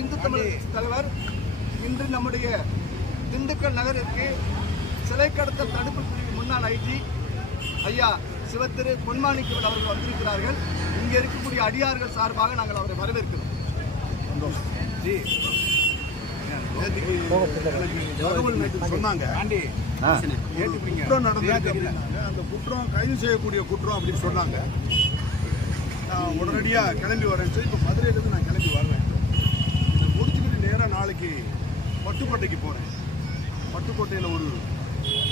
இந்து தமிழ் தலைவர் இன்று நம்முடைய திண்டுக்கல் நகருக்கு சிலை கடத்தல் தடுப்பு பிரிவு முன்னாள் ஐஜி ஐயா சிவத்திரு பொன்மாணிக்கவன் அவர்கள் வந்திருக்கிறார்கள். இங்கே இருக்கக்கூடிய அடியார்கள் சார்பாக நாங்கள் அவரை வரவேற்கிறோம். சொன்னாங்க குற்றம் நடந்திருக்கு அப்படின்னாங்க. அந்த குற்றம் கைது செய்யக்கூடிய குற்றம் அப்படின்னு சொன்னாங்க நான் உடனடியாக கிளம்பி வரேன் சரி இப்போ மதுரையிலேருந்து நான் கிளம்பி வருவேன் இதை முடிச்சுக்கிட்டு நேராக நாளைக்கு பட்டுக்கோட்டைக்கு போகிறேன் பட்டுக்கோட்டையில் ஒரு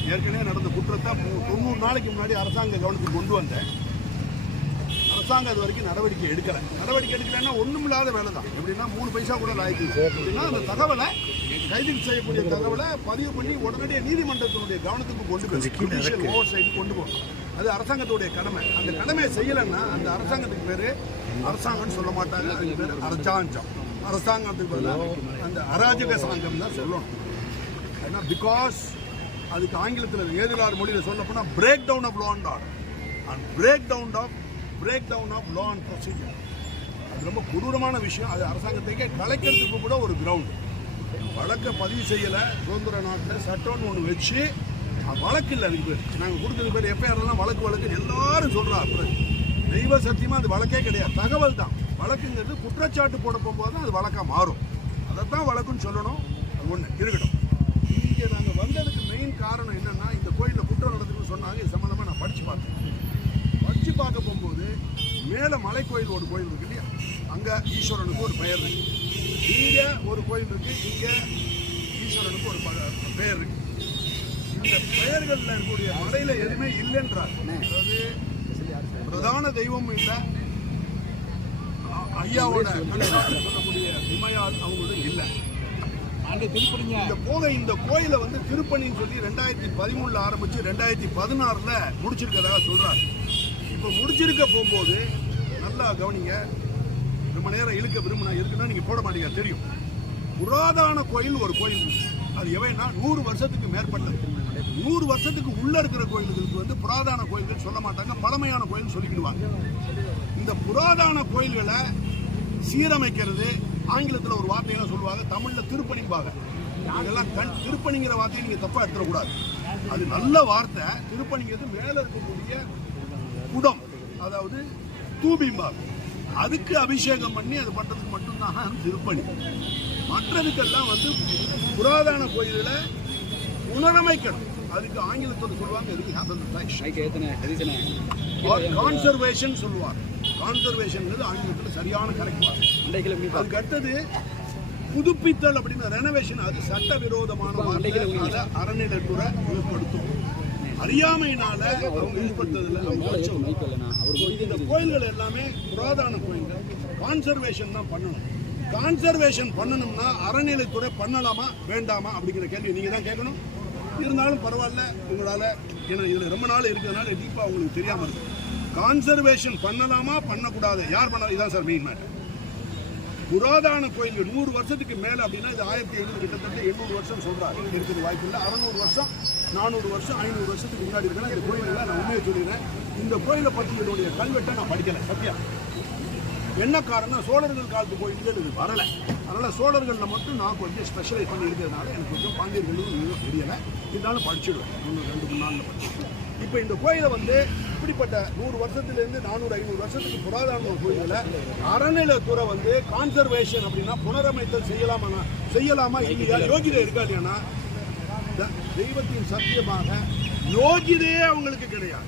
ஏற்கனவே நடந்த குற்றத்தை மு- தொண்ணூறு நாளைக்கு முன்னாடி அரசாங்க கவனத்துக்கு கொண்டு வந்தேன் அரசாங்கம் அது வரைக்கும் நடவடிக்கை எடுக்கல. நடவடிக்கை எடுக்கலைன்னா ஒண்ணுமில்லாத வேலை தான். எப்படின்னா மூணு பைசா கூட லாய்க்கு அப்படின்னா அந்த தகவலை கைது செய்யக்கூடிய தகவலை பதிவு பண்ணி உடனடியாக நீதிமன்றத்தினுடைய கவனத்துக்கு கொண்டு போய் ஓவர் சைடு கொண்டு போகணும். அது அரசாங்கத்துடைய கடமை. அந்த கடமையை செய்யலைன்னா அந்த அரசாங்கத்துக்கு பேரு அரசாங்கம்னு சொல்ல மாட்டாங்க. அதுக்கு பேர் அரசாங்கம். அரசாங்கத்துக்கு பதிலா அந்த அராஜக சாங்கம் தான் சொல்லணும். ஏன்னா பிகாஸ் அதுக்கு ஆங்கிலத்தில் ஏதிலார் மொழியில் சொல்ல போனால் break down of law and order and break down of break down of law and procedure அது ரொம்ப கொடூரமான விஷயம். அது அரசாங்கத்துக்கே கலைக்கிறதுக்கு கூட ஒரு கிரவுண்டு வழக்கை பதிவு செய்யலை. சுதந்திர நாட்டில் சட்டம்னு ஒன்று வச்சு அது வழக்கு இல்லை அதுக்கு பேர். நாங்கள் கொடுத்தது பேர் எஃப்ஐஆர்லாம் வழக்கு வழக்கு எல்லாரும் சொல்கிறாங்க தெய்வ சத்தியமாக அது வழக்கே கிடையாது. தகவல் தான். வழக்குங்கிறது குற்றச்சாட்டு போட போகும்போது தான் அது வழக்காக மாறும். அதைத்தான் வழக்குன்னு சொல்லணும். அது ஒன்று இருக்கட்டும். இங்கே நாங்கள் வந்ததுக்கு மெயின் காரணம் என்னென்னா இந்த கோயிலில் குற்றம் நடத்துக்குன்னு சொன்னாங்க. இது சம்மந்தமாக நான் படித்து பார்த்தேன். பார்க்க போகும்போது மேலே மலை கோயில் ஒரு கோயில் இருக்கு இல்லையா? அங்கே ஈஸ்வரனுக்கு ஒரு பெயர் இருக்கு. இங்கே ஒரு கோயில் இருக்கு இங்கே ஈஸ்வரனுக்கு ஒரு பெயர் இருக்கு. இந்த பெயர்களில் இருக்கக்கூடிய மலையில எதுவுமே இல்லைன்றார். அதாவது பிரதான தெய்வமும் இல்லை. ஐயாவோட சொல்லக்கூடிய இமையால் அவங்களும் இல்லை. இந்த போக இந்த கோயிலை வந்து திருப்பணின்னு சொல்லி ரெண்டாயிரத்தி பதிமூணுல ஆரம்பிச்சு ரெண்டாயிரத்தி பதினாறுல முடிச்சிருக்கதாக சொல்றாரு. இப்போ முடிச்சிருக்க போகும்போது நல்லா கவனிங்க. ரொம்ப நேரம் இழுக்க விரும்பினா இருக்குன்னா நீங்க போட மாட்டீங்க தெரியும். புராதான கோயில் ஒரு கோயில் அது எவைன்னா நூறு வருஷத்துக்கு மேற்பட்டது. நூறு வருஷத்துக்கு உள்ள இருக்கிற கோயில்களுக்கு வந்து புராதான கோயில்கள் சொல்ல மாட்டாங்க பழமையான கோயில் சொல்லிக்கிடுவாங்க. இந்த புராதான கோயில்களை சீரமைக்கிறது ஆங்கிலத்தில் ஒரு வார்த்தையை சொல்லுவாங்க? தமிழ்ல திருப்பணிம்பாங்க. இதெல்லாம் கண் திருப்பணிங்கிற வார்த்தையை நீங்க தப்பா எடுத்துடக்கூடாது. அது நல்ல வார்த்தை. திருப்பணிங்கிறது மேல இருக்கக்கூடிய குடம் அதாவது தூபிம்பாங்க அதுக்கு அபிஷேகம் பண்ணி அது பண்றதுக்கு மட்டும்தான் திருப்பணி. மற்றதுக்கெல்லாம் வந்து புராதன கோயில்களை புனரமைக்கணும். அதுக்கு ஆங்கிலத்தில் சொல்லுவாங்க எதுக்கு கான்சர்வேஷன் சொல்லுவாங்க. கான்சர்வேஷன் ஆங்கிலத்தில் சரியான கரெக்ட் அதுக்கு அடுத்தது புதுப்பித்தல் அப்படின்னு ரெனோவேஷன் அது சட்டவிரோதமான வார்த்தை. அதை அறநிலைத்துறை ஈடுபடுத்தும் அறியாமையினால அவங்க ஈடுபட்டதுல அவங்க இந்த கோயில்கள் எல்லாமே புராதான கோயில்கள். கான்சர்வேஷன் தான் பண்ணணும். கான்சர்வேஷன் பண்ணணும்னா அறநிலைத்துறை பண்ணலாமா வேண்டாமா அப்படிங்கிற கேள்வி நீங்க தான் கேட்கணும். இருந்தாலும் பரவாயில்ல உங்களால ஏன்னா இதுல ரொம்ப நாள் இருக்கிறதுனால டீப்பா உங்களுக்கு தெரியாம இருக்கு. கான்சர்வேஷன் பண்ணலாமா பண்ணக்கூடாது? யார் பண்ணாலும் இதான் சார் மெயின் மேட்டர் புராதான கோயில்கள் நூறு வருஷத்துக்கு மேல அப்படின்னா இது ஆயிரத்தி எழுநூறு கிட்டத்தட்ட எண்ணூறு வருஷம் சொல்றாரு இருக்கிறது வாய்ப்பு இல்லை. அறநூறு வருஷம் நானூறு வருஷம் ஐநூறு வருஷத்துக்கு முன்னாடி இருக்கேன். இந்த கோயிலில் நான் உண்மையை சொல்லிடுறேன். இந்த கோயிலை பற்றி என்னுடைய கல்வெட்டை நான் படிக்கலை சத்தியா என்ன காரணம் சோழர்கள் காலத்து கோயில்கள் இது வரலை. அதனால் சோழர்களில் மட்டும் நான் கொஞ்சம் ஸ்பெஷலைஸ் பண்ணி இருக்கிறதுனால எனக்கு கொஞ்சம் பாண்டியர்களும் இன்னும் தெரியலை. இருந்தாலும் படிச்சிடுவேன். இன்னும் ரெண்டு மூணு நாளில் படிச்சுடுவேன். இப்போ இந்த கோயிலை வந்து இப்படிப்பட்ட நூறு வருஷத்துலேருந்து நானூறு ஐநூறு வருஷத்துக்கு புராதன கோயிலில் அறநிலைத்துறை வந்து கான்சர்வேஷன் அப்படின்னா புனரமைத்தல் செய்யலாமா செய்யலாமா இல்லையா? யோகிதை இருக்கா இல்லையானா தெய்வத்தின் சத்தியமாக யோகிதையே அவங்களுக்கு கிடையாது.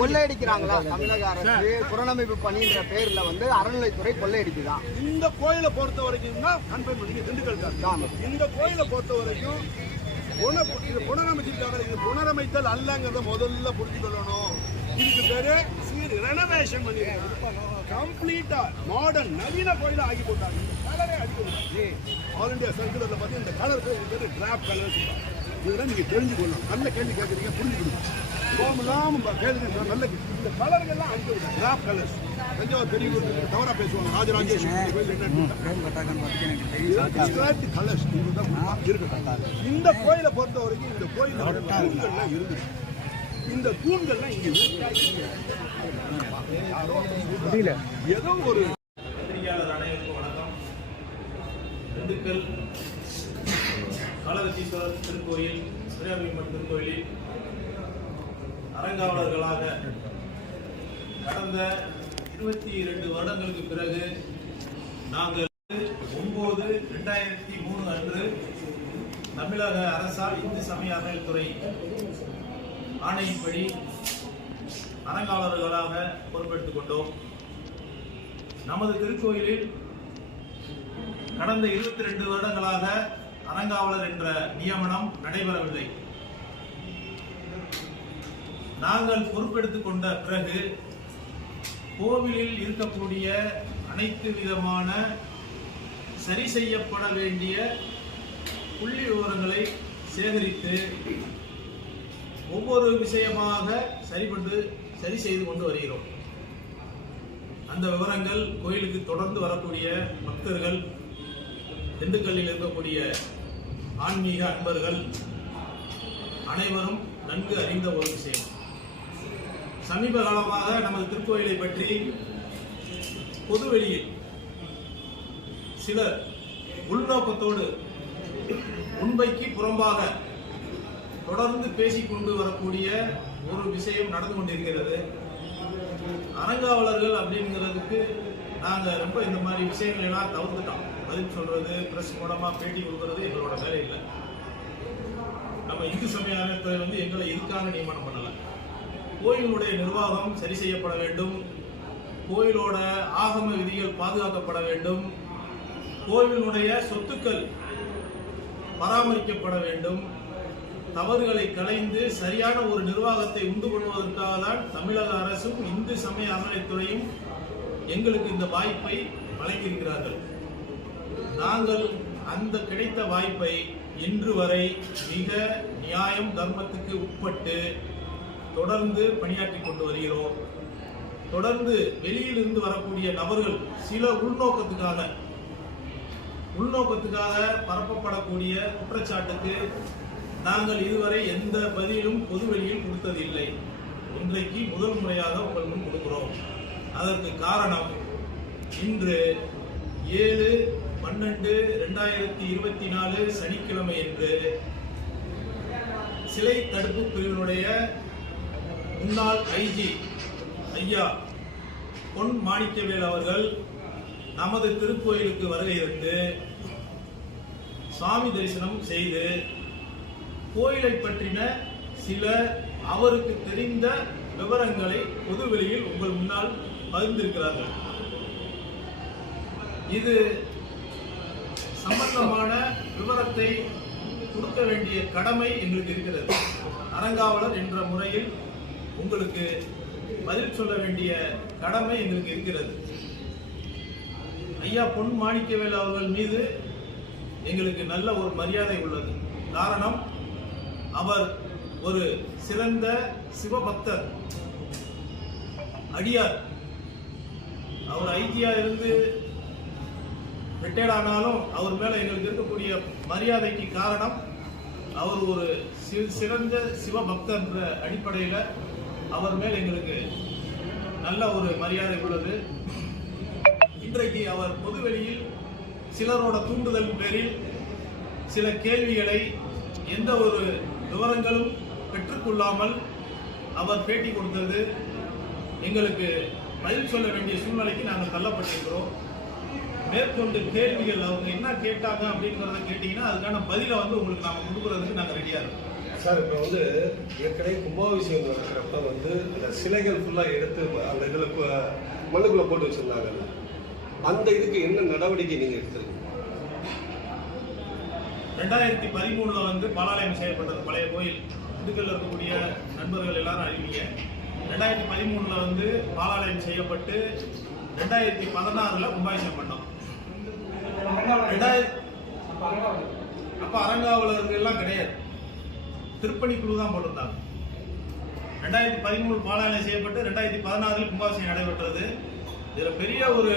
கொள்ளையடிக்கிறாங்களா? தமிழக அரசு புறநமைப்பு பணின்ற பேர்ல வந்து அறநிலைத்துறை கொள்ளையடிக்குதான் இந்த கோயிலை பொறுத்த வரைக்கும் தான் கன்ஃபர்ம் பண்ணி திண்டுக்கல் இந்த கோயிலை பொறுத்த வரைக்கும் புனரமைச்சிருக்காங்க. இது புனரமைத்தல் அல்லங்கிறத முதல்ல புரிஞ்சு கொள்ளணும் இதுக்கு பேரு சீர் ரெனோவேஷன் பண்ணிருக்காங்க. கம்ப்ளீட்டா மாடர்ன் நவீன கோயிலை ஆக்கி போட்டாங்க. ஆல் இந்தியா சர்க்குலர்ல பார்த்து இந்த கலர் பேர் டிராப் கலர் இதெல்லாம் நீங்க தெரிஞ்சுக்கணும். நல்ல கேள்வி கேட்குறீங்க புரிஞ்சுக்கணும். கோமலாம் கேளுங்க நல்ல இந்த கலர்கள்லாம் அடிக்க விடுங்க டிராப் கலர்ஸ் தஞ்சாவூர் பெரிய கோயில் தவறா பேசுவாங்க. என்னன்னு. கலர்ஸ் இருக்கு இந்த கோயிலை பொறுத்த வரைக்கும் இந்த கோயில் தூண்கள்லாம் இருந்து இந்த தூண்கள்லாம் இங்க இருக்கு. ஏதோ ஒரு திருக்கோயில் சூர்யாபிமன் திருக்கோயிலில் அரங்காவலர்களாக கடந்த இருபத்தி இரண்டு வருடங்களுக்கு பிறகு நாங்கள் ஒன்பது ரெண்டாயிரத்தி மூணு அன்று தமிழக அரசால் இந்து சமய அறநிலைத்துறை ஆணையின்படி அறங்காவலர்களாக பொறுப்பெடுத்துக் கொண்டோம். நமது திருக்கோயிலில் கடந்த இருபத்தி ரெண்டு வருடங்களாக அறங்காவலர் என்ற நியமனம் நடைபெறவில்லை. நாங்கள் பொறுப்பெடுத்துக் கொண்ட பிறகு கோவிலில் இருக்கக்கூடிய அனைத்து விதமான சரி செய்யப்பட வேண்டிய புள்ளி விவரங்களை சேகரித்து ஒவ்வொரு விஷயமாக சரிபண்டு சரி செய்து கொண்டு வருகிறோம். அந்த விவரங்கள் கோயிலுக்கு தொடர்ந்து வரக்கூடிய பக்தர்கள் திண்டுக்கல்லில் இருக்கக்கூடிய ஆன்மீக அன்பர்கள் அனைவரும் நன்கு அறிந்த ஒரு விஷயம். சமீப காலமாக நமது திருக்கோயிலை பற்றி பொதுவெளியில் சிலர் உள்நோக்கத்தோடு உண்மைக்கு புறம்பாக தொடர்ந்து பேசிக் கொண்டு வரக்கூடிய ஒரு விஷயம் நடந்து கொண்டிருக்கிறது. அறங்காவலர்கள் அப்படிங்கிறதுக்கு நாங்கள் ரொம்ப இந்த மாதிரி விஷயங்களெல்லாம் தவிர்த்துட்டோம். பதில் சொல்றது பிரஸ் மூலமா பேட்டி கொடுக்கறது எங்களோட வேலை இல்லை. நம்ம இந்து சமய அறநிலையத்துறை வந்து எங்களை இதுக்காக நியமனம் பண்ணல? கோயிலுடைய நிர்வாகம் சரி செய்யப்பட வேண்டும். கோயிலோட ஆகம விதிகள் பாதுகாக்கப்பட வேண்டும். கோவிலுடைய சொத்துக்கள் பராமரிக்கப்பட வேண்டும். தவறுகளை களைந்து சரியான ஒரு நிர்வாகத்தை உண்டு பண்ணுவதற்காக தான் தமிழக அரசும் இந்து சமய அறநிலைத்துறையும் எங்களுக்கு இந்த வாய்ப்பை வழங்கியிருக்கிறார்கள். நாங்கள் அந்த கிடைத்த வாய்ப்பை இன்று வரை மிக நியாயம் தர்மத்துக்கு உட்பட்டு தொடர்ந்து பணியாற்றி கொண்டு வருகிறோம். தொடர்ந்து வெளியிலிருந்து வரக்கூடிய நபர்கள் சில உள்நோக்கத்துக்காக உள்நோக்கத்துக்காக பரப்பப்படக்கூடிய குற்றச்சாட்டுக்கு நாங்கள் இதுவரை எந்த பதிலும் பொதுவெளியில் கொடுத்ததில்லை. இன்றைக்கு முதல் முறையாக உங்கள் முன் கொடுக்கிறோம். அதற்கு காரணம் இன்று ஏழு பன்னெண்டு ரெண்டாயிரத்தி இருபத்தி நாலு சனிக்கிழமை என்று சிலை தடுப்பு பிரிவினுடைய முன்னாள் ஐஜி ஐயா பொன் மாணிக்கவேல் அவர்கள் நமது திருக்கோயிலுக்கு வருகை இருந்து சுவாமி தரிசனம் செய்து கோயிலை பற்றின சில அவருக்கு தெரிந்த விவரங்களை பொதுவெளியில் உங்கள் முன்னால் பகிர்ந்திருக்கிறார்கள். இது சம்பந்தமான விவரத்தை கொடுக்க வேண்டிய கடமை எங்களுக்கு இருக்கிறது. அறங்காவலர் என்ற முறையில் உங்களுக்கு பதில் சொல்ல வேண்டிய கடமை எங்களுக்கு இருக்கிறது. ஐயா பொன் மாணிக்கவேல் அவர்கள் மீது எங்களுக்கு நல்ல ஒரு மரியாதை உள்ளது. காரணம் அவர் ஒரு சிறந்த சிவபக்தர் அடியார். அவர் ஐக்கியா இருந்து ரிட்டையர்ட் ஆனாலும் அவர் மேலே எங்களுக்கு இருக்கக்கூடிய மரியாதைக்கு காரணம் அவர் ஒரு சி- சிறந்த சிவபக்தன்ற அடிப்படையில் அவர் மேல் எங்களுக்கு நல்ல ஒரு மரியாதை உள்ளது. இன்றைக்கு அவர் பொதுவெளியில் சிலரோட தூண்டுதல் பேரில் சில கேள்விகளை எந்த ஒரு விவரங்களும் பெற்றுக்கொள்ளாமல் அவர் பேட்டி கொடுத்தது. எங்களுக்கு பதில் சொல்ல வேண்டிய சூழ்நிலைக்கு நாங்கள் தள்ளப்பட்டிருக்கிறோம். மேற்கொண்டு கேள்விகள் அவங்க என்ன கேட்டாங்க அப்படிங்கிறத கேட்டீங்கன்னா அதுக்கான பதிலை வந்து உங்களுக்கு நாம கொடுக்கறதுக்கு நாங்க ரெடியா இருக்கோம். சார் இப்போ வந்து ஏற்கனவே கும்பாபிஷேகம் நடக்கிறப்ப வந்து அந்த சிலைகள் ஃபுல்லாக எடுத்து அந்த இதில் மண்ணுக்குள்ளே போட்டு வச்சுருந்தாங்கல்ல அந்த இதுக்கு என்ன நடவடிக்கை நீங்கள் எடுத்துருக்கீங்க? ரெண்டாயிரத்தி பதிமூணுல வந்து பாலாலயம் செய்யப்பட்டது. பழைய கோயில் திண்டுக்கல்ல இருக்கக்கூடிய நண்பர்கள் எல்லாரும் அறிவிங்க. ரெண்டாயிரத்தி பதிமூணுல வந்து பாலாலயம் செய்யப்பட்டு ரெண்டாயிரத்தி பதினாறுல கும்பாபிஷேகம் பண்ணோம் ரெண்டாயிரத்தி அப்ப அரங்காவலர்கள்லாம் கிடையாது. திருப்பணி குழு தான் போட்டிருந்தாங்க. ரெண்டாயிரத்தி பதிமூணு பாலாலயம் செய்யப்பட்டு ரெண்டாயிரத்தி பதினாறில் கும்பாபிஷேகம் நடைபெற்றது. இதுல பெரிய ஒரு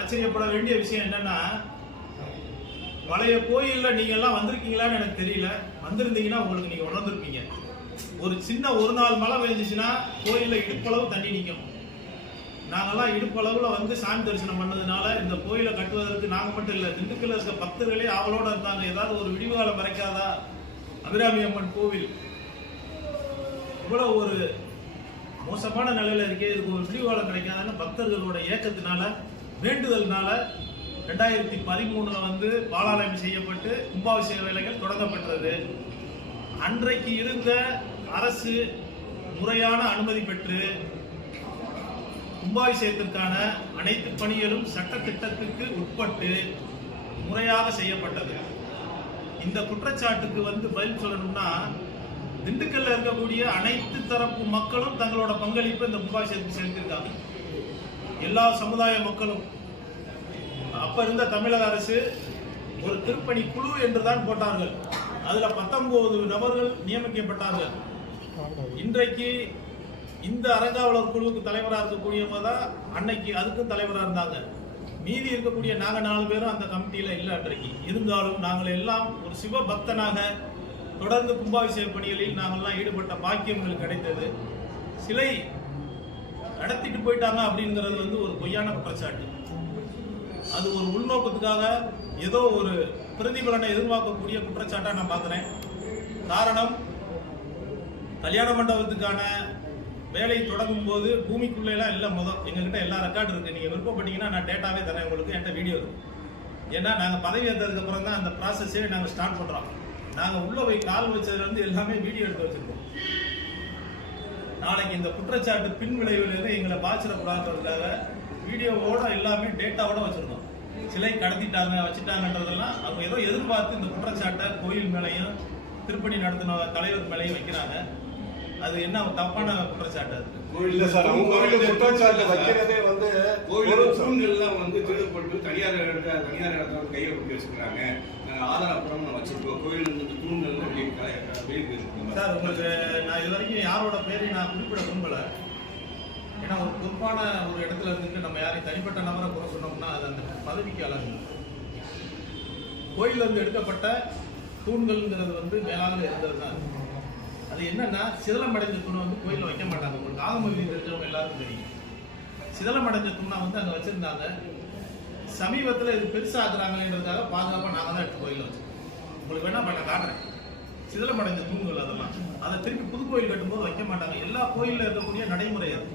ஆச்சரியப்பட வேண்டிய விஷயம் என்னன்னா பழைய கோயில்ல நீங்க எல்லாம் வந்திருக்கீங்களான்னு எனக்கு தெரியல. வந்திருந்தீங்கன்னா உங்களுக்கு நீங்க உணர்ந்துருப்பீங்க. ஒரு சின்ன ஒரு நாள் மழை பெஞ்சிச்சுன்னா கோயில்ல இடுப்பளவு தண்ணி நிற்கும் நாங்கெல்லாம் இடுப்பளவுல வந்து சாமி தரிசனம் பண்ணதுனால இந்த கோயிலை கட்டுவதற்கு நாங்க மட்டும் இல்லை திண்டுக்கல்ல இருக்க பக்தர்களே அவளோட இருந்தாங்க. ஏதாவது ஒரு விடிவுகாலம் மறைக்காதா? அபிராமி அம்மன் கோவில். இவ்வளவு ஒரு மோசமான நிலையில இருக்கே இதுக்கு ஒரு விடிவுகாலம் கிடைக்காதான்னு பக்தர்களோட ஏக்கத்தினால வேண்டுதல்னால ரெண்டாயிரத்தி பதிமூணுல வந்து பாலாலயம் செய்யப்பட்டு கும்பாபிஷேக வேலைகள் தொடங்கப்பட்டது. அன்றைக்கு இருந்த அரசு முறையான அனுமதி பெற்று கும்பாபிஷேகத்திற்கான அனைத்து பணிகளும் சட்டத்திட்டத்துக்கு உட்பட்டு முறையாக செய்யப்பட்டது. இந்த குற்றச்சாட்டுக்கு வந்து பதில் சொல்லணும்னா திண்டுக்கல்ல இருக்கக்கூடிய அனைத்து தரப்பு மக்களும் தங்களோட பங்களிப்பு இந்த கும்பாபிஷேகத்துக்கு செலுத்தியிருக்காங்க எல்லா சமுதாய மக்களும். அப்ப இருந்த தமிழக அரசு ஒரு திருப்பணி குழு என்றுதான் போட்டார்கள். அதுல பத்தொன்பது நபர்கள் நியமிக்கப்பட்டார்கள். இன்றைக்கு இந்த அரங்காவலர் குழுவுக்கு தலைவராக இருக்கக்கூடியவங்க தான் அன்னைக்கு அதுக்கும் தலைவராக இருந்தாங்க. மீதி இருக்கக்கூடிய நாங்கள் நாலு பேரும் அந்த கமிட்டியில் இல்லை அன்றைக்கு. இருந்தாலும் நாங்கள் எல்லாம் ஒரு சிவ பக்தனாக தொடர்ந்து கும்பாபிஷேக பணிகளில் நாங்கள்லாம் ஈடுபட்ட பாக்கியம் எங்களுக்கு கிடைத்தது. சிலை நடத்திட்டு போயிட்டாங்க அப்படிங்கிறது வந்து ஒரு பொய்யான குற்றச்சாட்டு. அது ஒரு உள்நோக்கத்துக்காக ஏதோ ஒரு பிரதிபலனை எதிர்பார்க்கக்கூடிய குற்றச்சாட்டாக நான் பார்க்குறேன். காரணம் கல்யாண மண்டபத்துக்கான வேலை தொடங்கும் போது பூமிக்குள்ளேலாம் இல்லை முதல். எங்ககிட்ட எல்லா ரெக்கார்டு இருக்குது நீங்கள் விருப்பப்பட்டீங்கன்னா நான் டேட்டாவே தரேன் உங்களுக்கு. என்கிட்ட வீடியோ இருக்குது ஏன்னா நாங்கள் பதவி ஏற்றதுக்கப்புறம் தான் அந்த ப்ராசஸே நாங்கள் ஸ்டார்ட் பண்ணுறோம் நாங்கள் உள்ளே போய் கால் வச்சதுலேருந்து எல்லாமே வீடியோ எடுத்து வச்சிருக்கோம். நாளைக்கு இந்த குற்றச்சாட்டு பின் விளைவுல எங்களை பாய்ச்சிடக்கூடாதுன்றதுக்காக வீடியோவோட எல்லாமே டேட்டாவோட வச்சுருந்தோம். சிலை கடத்திட்டாங்க வச்சுட்டாங்கன்றதெல்லாம் அவங்க ஏதோ எதிர்பார்த்து இந்த குற்றச்சாட்டை கோயில் மேலையும் திருப்பணி நடத்தின தலைவர் மேலையும் வைக்கிறாங்க. அது என்ன தப்பான குற்றச்சாட்டு அது? இல்லை சார் அவங்க குற்றச்சாட்டு வைக்கிறதே வந்து கோவில். தூண்கள்லாம் வந்து திருடப்பட்டு தனியார் இடத்துல தனியார் இடத்துல கையை கொண்டு வச்சிருக்காங்க நாங்கள் ஆதாரப்படம் வச்சிருக்கோம். கோயில் இந்த தூண்கள் வெளியே வெளியே போயிருக்கோம் சார் உங்களுக்கு நான் இது வரைக்கும் யாரோட பேரையும் நான் குறிப்பிட விரும்பல. ஏன்னா ஒரு பொறுப்பான ஒரு இடத்துல இருந்துட்டு நம்ம யாரையும் தனிப்பட்ட நபரை குறை சொன்னோம்னா அது அந்த பதவிக்கு அழகு. கோயில்ல இருந்து எடுக்கப்பட்ட தூண்கள்ங்கிறது வந்து மேலாக இருந்தது தான் அது என்னன்னா சிதலமடைஞ்ச தூணை வந்து கோயிலில் வைக்க மாட்டாங்க. உங்களுக்கு ஆகமொழி இருக்கிறவங்க தெரிஞ்சவங்க எல்லாருக்கும் தெரியும். சிதலமடைஞ்ச தூணை வந்து அங்கே வச்சுருந்தாங்க. சமீபத்தில் இது பெருசாக்குறாங்களேன்றதுக்காக பாதுகாப்பாக நாங்கள் தான் எடுத்து கோயிலில் வச்சுருக்கோம் உங்களுக்கு வேணா பண்ண காட்டுறேன். சிதலமடைஞ்ச தூண்கள் அதெல்லாம். அதை திருப்பி புது கோயில் கட்டும்போது வைக்க மாட்டாங்க. எல்லா கோயில்ல இருக்கக்கூடிய நடைமுறை அது.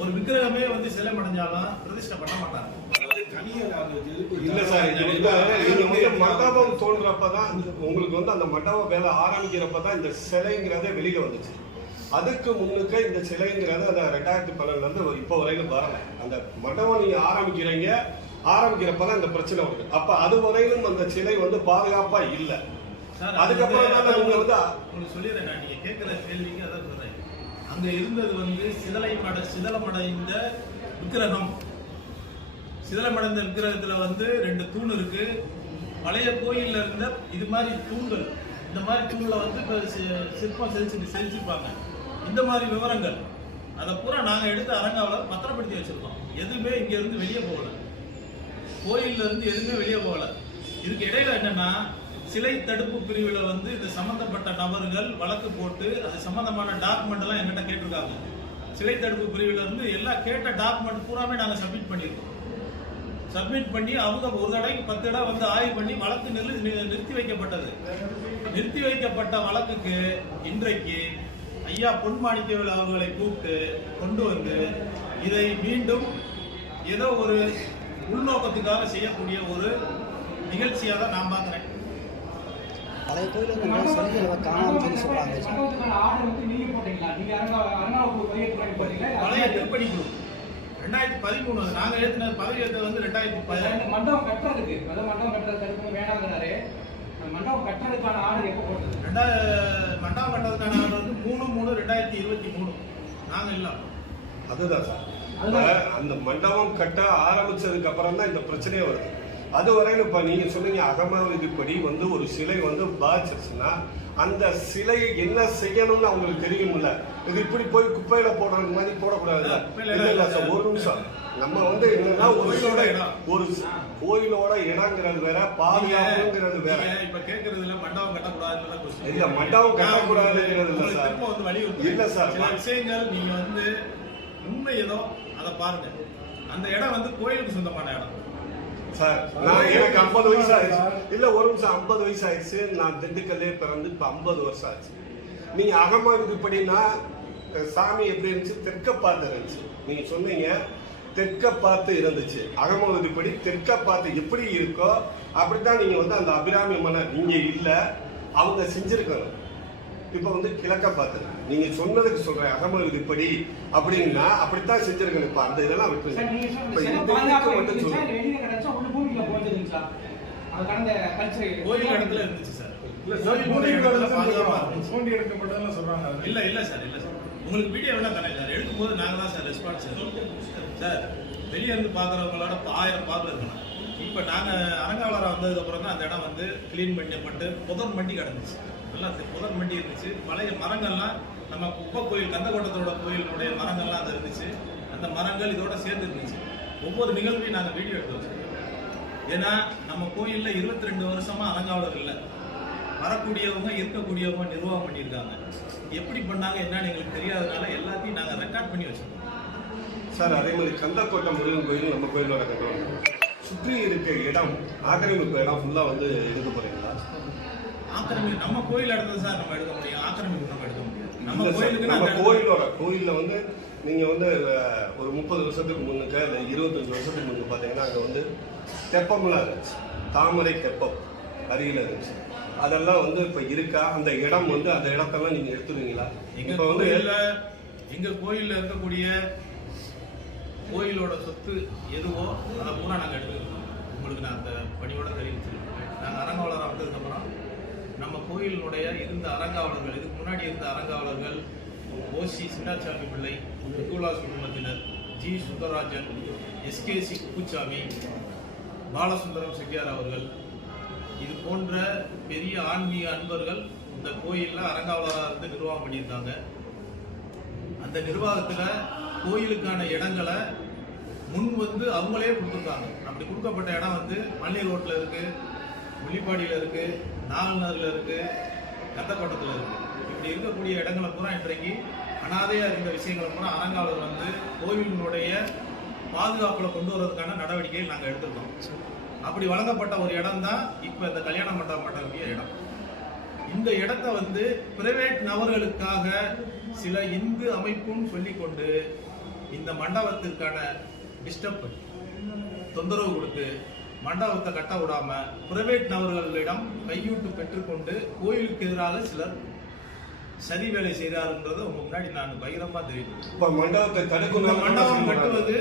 ஒரு விக்கிரகமே வந்து சிலமடைஞ்சாலும் பிரதிஷ்டை பண்ண மாட்டாங்க. இல்ல சார் மண்டபம் தோன்றப்பதான் உங்களுக்கு வந்து அந்த மண்டபம் வேலை ஆரம்பிக்கிறப்ப தான் இந்த சிலைங்கிறதே வெளியில வந்துச்சு. அதுக்கு முன்னுக்க இந்த சிலைங்கிறது அந்த ரெண்டாயிரத்தி பன்னெண்டுல இருந்து இப்போ வரையிலும் வரல. அந்த மண்டபம் நீங்க ஆரம்பிக்கிறீங்க ஆரம்பிக்கிறப்ப தான் இந்த பிரச்சனை வருது. அப்ப அது வரையிலும் அந்த சிலை வந்து பாதுகாப்பா இல்ல. சார், அதுக்கப்புறம் தான் உங்களை வந்து உங்களுக்கு சொல்லிடுறேன் நான். நீங்க கேட்கிற கேள்விக்கு அதான் சொல்றேன். அங்க இருந்தது வந்து சிதலை மட சிதலமடைந்த விக்கிரகம். சிதலமடைந்த விக்கிரகத்துல வந்து ரெண்டு தூண் இருக்கு. பழைய கோயில்ல இருந்த இது மாதிரி தூண்கள் இந்த மாதிரி தூண்களை வந்து இப்போ சிற்பம் செலுத்தி செலுத்திருப்பாங்க இந்த மாதிரி விவரங்கள். அதை பூரா நாங்கள் எடுத்து அரங்காவில் பத்திரப்படுத்தி வச்சுருக்கோம். எதுவுமே இங்கேருந்து வெளியே போகல. கோயில்ல எதுவுமே வெளியே போகல. இதுக்கு இடையில என்னென்னா சிலை தடுப்பு பிரிவில் வந்து இந்த சம்மந்தப்பட்ட நபர்கள் வழக்கு போட்டு அது சம்மந்தமான டாக்குமெண்ட் எங்கிட்ட என்கிட்ட கேட்டிருக்காங்க. சிலை தடுப்பு பிரிவில் இருந்து எல்லா கேட்ட டாக்குமெண்ட் பூராமே நாங்கள் சப்மிட் பண்ணியிருக்கோம். சப்மிட் பண்ணி அவங்க ஒரு தடவைக்கு பத்து தடவை வந்து ஆய்வு பண்ணி வழக்கு நிறு நி- நிறுத்தி வைக்கப்பட்டது. நிறுத்தி வைக்கப்பட்ட வழக்குக்கு இன்றைக்கு ஐயா பொன்மாணிக்கவேல் அவர்களை கூப்பிட்டு கொண்டு வந்து இதை மீண்டும் ஏதோ ஒரு உள்நோக்கத்துக்காக செய்யக்கூடிய ஒரு நிகழ்ச்சியாக தான் நான் பார்க்குறேன். பழைய கோயில் வந்து நிறைய காணாமல் சொல்லி பழைய திருப்பணி குழு ரெண்டாயிரத்தி பதிமூணு நாங்க ஏற்றின பதவி ஏற்றது வந்து ரெண்டாயிரத்தி பதினேழு மண்டபம் கட்டுறதுக்கு அதாவது மண்டபம் கட்டுறது தடுக்கணும் வேணாங்கிறாரு. அந்த மண்டபம் கட்டுறதுக்கான ஆர்டர் எப்போ போட்டது? ரெண்டாயிரம் மண்டபம் கட்டதுக்கான ஆண்டு வந்து மூணு மூணு ரெண்டாயிரத்தி இருபத்தி மூணு. நாங்க இல்ல. அதுதான் சார். அந்த மண்டபம் கட்ட ஆரம்பிச்சதுக்கு அப்புறம் தான் இந்த பிரச்சனையே வருது. அது வரையும் இப்ப நீங்க சொன்னீங்க அகம விதிப்படி வந்து ஒரு சிலை வந்து பாதிச்சிருச்சுன்னா அந்த சிலையை என்ன செய்யணும்னு அவங்களுக்கு தெரியும்ல இது இப்படி போய் குப்பையில போடுற மாதிரி போடக்கூடாது இல்ல, இல்ல. சார் ஒரு நிமிஷம் நம்ம வந்து என்னன்னா ஒரு கோயிலோட இடம். ஒரு கோயிலோட இடங்கிறது வேற பாதுகாப்புங்கிறது வேற இப்ப கேக்குறதுல மண்டபம் கட்டக்கூடாதுன்னு. இல்ல, மண்டபம் கட்டக்கூடாதுங்கிறது இல்ல சார். வந்து வலியுறுத்துறேன். இல்ல சார். சில விஷயங்கள் நீங்க வந்து உண்மை ஏதோ அதை பாருங்க அந்த இடம் வந்து கோயிலுக்கு சொந்தமான இடம் சார் நான் எனக்கு ஐம்பது வயசு ஆயிடுச்சு இல்ல ஒரு நிமிஷம் ஐம்பது வயசு ஆயிடுச்சு நான் திண்டுக்கல்லே பிறந்து இப்ப ஐம்பது வருஷம் ஆச்சு. நீங்க அகமா இதுபடினா சாமி எப்படி இருந்துச்சு? தெற்க பார்த்து இருந்துச்சு. நீங்க சொன்னீங்க தெற்க பார்த்து இருந்துச்சு. அகம இதுபடி தெற்க பார்த்து எப்படி இருக்கோ அப்படித்தான் நீங்க வந்து அந்த அபிராமி மன்னர் நீங்க இல்ல அவங்க செஞ்சிருக்கணும். இப்ப வந்து கிழக்க பார்த்து நீங்க சொன்னதுக்கு சொல்றேன் அகம இதுபடி அப்படின்னா அப்படித்தான் செஞ்சிருக்கணும். இப்ப அந்த இதெல்லாம் நீங்க இப்ப இந்த இதுக்கு மட்டும் சொல்லுங்க. கோயில் இடத்துல இருந்துச்சு சார். இல்ல சார். இல்ல இல்ல சார் இல்ல சார். உங்களுக்கு வீடியோ வேணா தானே சார். எடுக்கும்போது நாங்க தான் சார் ரெஸ்பான்ஸ் சார் வெளியே இருந்து பாக்குறவங்களோட ஆயிரம் பார்வை இருக்கணும். இப்ப நாங்க அரங்காவலரா வந்ததுக்கு அப்புறம் தான் அந்த இடம் வந்து கிளீன் பண்ணப்பட்டு புதர் மண்டி கிடந்துச்சு. நல்லா தெ- புதர் மண்டி இருந்துச்சு. பழைய மரங்கள்லாம் நம்ம குப்பை கோயில் கந்தகோட்டத்தோட கோயிலுடைய மரங்கள்லாம் அது இருந்துச்சு. அந்த மரங்கள் இதோட சேர்ந்து இருந்துச்சு. ஒவ்வொரு நிகழ்வையும் நாங்கள் வீடியோ எடுத்து வச்சிருக்கோம். ஏன்னா நம்ம கோயிலில் இருபத்தி ரெண்டு வருஷமாக அலங்காவலர் இல்லை. வரக்கூடியவங்க இருக்கக்கூடியவங்க நிர்வாகம் பண்ணியிருக்காங்க. எப்படி பண்ணாங்க என்னன்னு எங்களுக்கு தெரியாதனால எல்லாத்தையும் நாங்கள் ரெக்கார்ட் பண்ணி வச்சிருக்கோம். சார் அதே மாதிரி கந்தக்கோட்டை முருகன் கோயில் நம்ம கோயிலோட கட்டுறோம் சுற்றி இருக்க இடம் ஆக்கிரமிப்பு இடம் ஃபுல்லாக வந்து எடுக்க போகிறீங்களா ஆக்கிரமிப்பு நம்ம கோயில் இடத்துல சார் நம்ம எடுக்க முடியும். ஆக்கிரமிப்பு நம்ம எடுக்க முடியாது நம்ம கோயிலுக்கு நம்ம கோயிலோட கோயில்ல வந்து நீங்க வந்து ஒரு முப்பது வருஷத்துக்கு முன்னுக்க இல்ல இருபத்தஞ்சு வருஷத்துக்கு முன்னுக்கு பாத்தீங்கன்னா அங்க வந்து தெப்பம்லாம் இருந்துச்சு. தாமரை தெப்பம் அருகில இருந்துச்சு. அதெல்லாம் வந்து இப்ப இருக்கா? அந்த இடம் வந்து அந்த இடத்தெல்லாம் நீங்க எடுத்துருவீங்களா? இப்ப வந்து கோயில்ல எங்க கோயில்ல இருக்கக்கூடிய கோயிலோட சொத்து எதுவோ அதை பூரா நாங்க எடுத்துக்கிறோம் உங்களுக்கு நான் அந்த பணியோட தெரிவிச்சிருக்கேன். நாங்க அரங்காவலர் வந்ததுக்கப்புறம் நம்ம கோயிலினுடைய இருந்த அரங்காவலர்கள் இதுக்கு முன்னாடி இருந்த அரங்காவலர்கள் ஓசி சின்னாச்சாமி பிள்ளை நிக்கோலாஸ் குடும்பத்தினர் ஜி சுந்தரராஜன் எஸ்கேசி குப்புச்சாமி பாலசுந்தரம் செட்டியார் அவர்கள். இது போன்ற பெரிய ஆன்மீக அன்பர்கள் இந்த கோயிலில் அரங்காவலராக இருந்து நிர்வாகம் பண்ணியிருந்தாங்க. அந்த நிர்வாகத்தில் கோயிலுக்கான இடங்களை முன் வந்து அவங்களே கொடுத்துருக்காங்க. அப்படி கொடுக்கப்பட்ட இடம் வந்து மல்லி ரோட்டில் இருக்குது முள்ளிப்பாடியில் இருக்குது நாகநர்ல இருக்கு கந்தக்கோட்டத்தில் இருக்கு. இப்படி இருக்கக்கூடிய இடங்களை பூரா இன்றைக்கு அனாதையாக இருந்த விஷயங்களை பூரா அறங்காவலர் வந்து கோவிலினுடைய பாதுகாப்பில் கொண்டு வர்றதுக்கான நடவடிக்கைகள் நாங்கள் எடுத்துருக்கோம். அப்படி வழங்கப்பட்ட ஒரு இடம் தான் இப்போ இந்த கல்யாண மண்டபம் மண்டபக்கூடிய இடம். இந்த இடத்த வந்து பிரைவேட் நபர்களுக்காக சில இந்து அமைப்பும் சொல்லிக்கொண்டு இந்த மண்டபத்திற்கான டிஸ்டர்ப் தொந்தரவு கொடுத்து மண்டபத்தை கட்ட விடாம பிரைவேட் நபர்களிடம் கையூட்டு பெற்றுக்கொண்டு கோயிலுக்கு எதிராக சிலர் சதி வேலை செய்கிறாருன்றதை உங்க முன்னாடி நான் பகிரமா தெரியும் இப்ப மண்டபத்தை தடுக்கணும் மண்டபம் கட்டுவது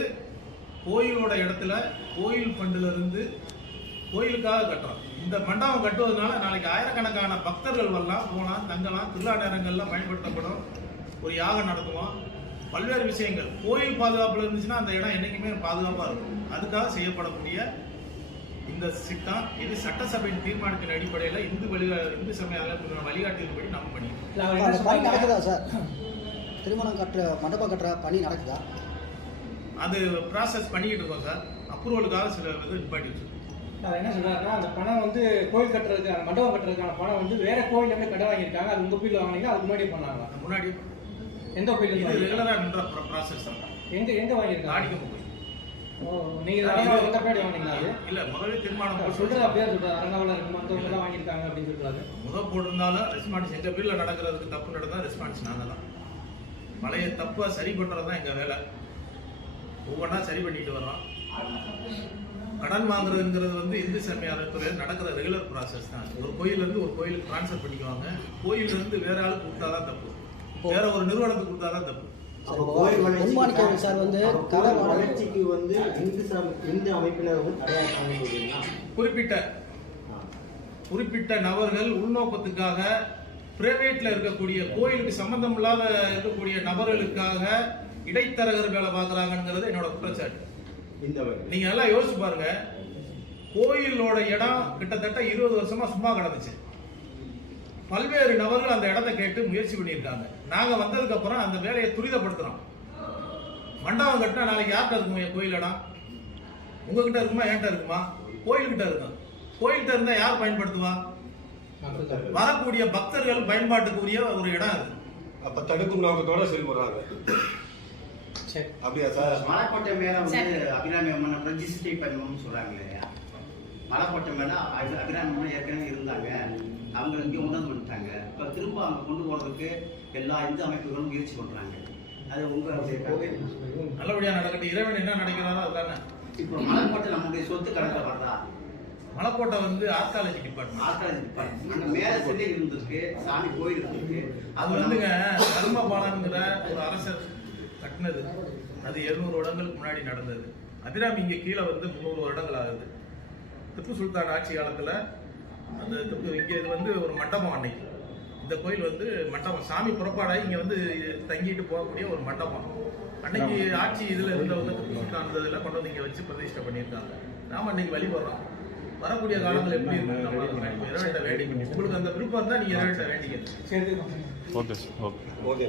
கோயிலோட இடத்துல கோயில் ஃபண்டுல இருந்து கோயிலுக்காக கட்டுறோம். இந்த மண்டபம் கட்டுவதனால நாளைக்கு ஆயிரக்கணக்கான பக்தர்கள் வரலாம் போகலாம் தங்கலாம். திருவிழா நேரங்கள்ல பயன்படுத்தப்படும் ஒரு யாகம் நடத்துவோம் பல்வேறு விஷயங்கள். கோயில் பாதுகாப்புல இருந்துச்சுன்னா அந்த இடம் என்னைக்குமே பாதுகாப்பா இருக்கும். அதுக்காக செய்யப்படக்கூடிய இந்த சிட்டம் இது சட்டசபையின் தீர்மானத்தின் அடிப்படையில் இந்து வழிகா இந்து சமய அறநிலையத்தின் வழிகாட்டின்படி நம்ம பண்ணிக்கிறோம் இல்ல அவர் இப்ப என்ன அந்த பணி சொன்னாங்க நடக்குதா சார்? திருமணம் கட்டுற மண்டபம் கட்டுற பணி நடக்குதா? அது ப்ராசஸ் பண்ணிக்கிட்டு இருக்கோம் சார். அப்ரூவலுக்காக சில இது நிப்பாட்டி வச்சிருக்கோம். அவர் என்ன சொல்றாருன்னா அந்த பணம் வந்து கோயில் கட்டுறதுக்கு அந்த மண்டபம் கட்டுறதுக்கான பணம் வந்து வேற கோயில்ல இருந்து கடன் வாங்கியிருக்காங்க. அது உங்க கோயில்ல வாங்குனீங்க அதுக்கு முன்னாடி பண்ணாங்க முன்னாடி எந்த இருந்து ரெகுலரா ப்ராசஸ் எங்க எங்க வாங்கியிருக்காங்க? இல்ல முதல்ல தீர்மானம் சொல்றது அப்படியே சொல்றாரு அரங்காவலர் மந்தவங்க தான் வாங்கியிருக்காங்க அப்படின்னு சொல்றாரு முதல் போட்டிருந்தாலும் ரெஸ்பான்ஸ் எங்க வீட்ல நடக்கிறதுக்கு தப்பு நடந்தா ரெஸ்பான்ஸ் நாங்க தான். பழைய தப்பை சரி பண்றது தான் எங்க வேலை. ஒவ்வொன்றா சரி பண்ணிட்டு வர்றோம் கடன் வாங்குறதுங்கிறது வந்து இந்து சமய அறத்துறையில் நடக்கிற ரெகுலர் ப்ராசஸ் தான். ஒரு கோயில்ல இருந்து ஒரு கோயிலுக்கு ட்ரான்ஸ்ஃபர் பண்ணிக்குவாங்க. கோயில்ல இருந்து வேற ஆளுக்கு கொடுத்தாதான் தப்பு. வேற ஒரு நிறுவனத்துக்கு கொடுத்தாதான் தப்பு. பொன்மாணிக்கம் சார் வந்து வாடகை வளர்ச்சிக்கு வந்து இந்து இந்து அமைப்பினர் வந்து குறிப்பிட்ட குறிப்பிட்ட நபர்கள் உள்நோக்கத்துக்காக பிரைவேட்ல இருக்கக்கூடிய கோயிலுக்கு சம்பந்தம் இல்லாத இருக்கக்கூடிய நபர்களுக்காக இடைத்தரகர் வேலை பார்க்கறாங்கங்கிறது என்னோட குற்றச்சாட்டு. நீங்க நல்லா யோசிச்சு பாருங்க. கோயிலோட இடம் கிட்டத்தட்ட இருபது வருஷமா சும்மா கிடந்துச்சு. பல்வேறு நபர்கள் அந்த இடத்தை கேட்டு முயற்சி பண்ணியிருக்காங்க. நாங்க வந்ததுக்கு அப்புறம் அந்த வேலையை துரிதப்படுத்துறோம். மண்டபம் கட்டினா நாளைக்கு யார்கிட்ட இருக்குமா? என் கோயில் இடம். உங்ககிட்ட இருக்குமா? என்கிட்ட இருக்குமா? கோயில்கிட்ட இருக்கும் கோயில்கிட்ட இருந்தா யார் பயன்படுத்துவா? வரக்கூடிய பக்தர்கள் பயன்பாட்டுக்குரிய ஒரு இடம் அது. அப்ப தடுக்கும் நோக்கத்தோட செயல்படுறாங்க. சரி. அப்படியா சார் மலைக்கோட்டை மேல வந்து அபிராமி அம்மன் பிரதிஷ்டை பண்ணணும்னு சொல்றாங்க இல்லையா? மலைக்கோட்டை மேல அபி- அபிராமி அம்மன் ஏற்கனவே இருந்தாங்க. அவங்க இங்கே உணர்ந்து வந்துட்டாங்க இப்போ திரும்ப அங்கே கொண்டு போறதுக்கு எல்லா இந்து அமைப்புகளும் முயற்சி பண்றாங்க. அது உங்க நல்லபடியா நடக்கட்டும். இறைவன் என்ன நினைக்கிறாரோ அதுதானே இப்போ மலைக்கோட்டை நம்முடைய சொத்து கணக்கில் வர்றதா மலைக்கோட்டை வந்து ஆர்காலஜி டிபார்ட்மெண்ட் ஆக்காது அங்க மேல சிலை இருந்திருக்கு சாமி கோயில் இருந்திருக்கு அது வந்துங்க தர்மபாலன்கிற ஒரு அரசர் கட்டினது. அது எழுநூறு வருடங்களுக்கு முன்னாடி நடந்தது. அபிராமி இங்க கீழே வந்து முந்நூறு வருடங்கள் ஆகுது. திப்பு சுல்தான் ஆட்சி காலத்துல அந்த இங்க இது வந்து ஒரு மண்டபம் அன்னைக்கு. இந்த கோயில் வந்து மண்டபம். சாமி புறப்பாடாகி இங்க வந்து தங்கிட்டு போகக்கூடிய ஒரு மண்டபம். அன்னைக்கு ஆட்சி இதுல இருந்தவங்க சுல்தான் இருந்ததுல கொண்டு வந்து இங்க வச்சு பிரதிஷ்டை பண்ணியிருக்காங்க. நாம அன்னைக்கு வழிபடுறோம். வரக்கூடிய காலங்கள் எப்படி இருக்கு நம்ம இறைவன்கிட்ட வேண்டிக்கணும் உங்களுக்கு அந்த விருப்பம் இருந்தா நீங்க இறைவன்கிட்ட வேண்டிக்கணும் சரி. ஓகே.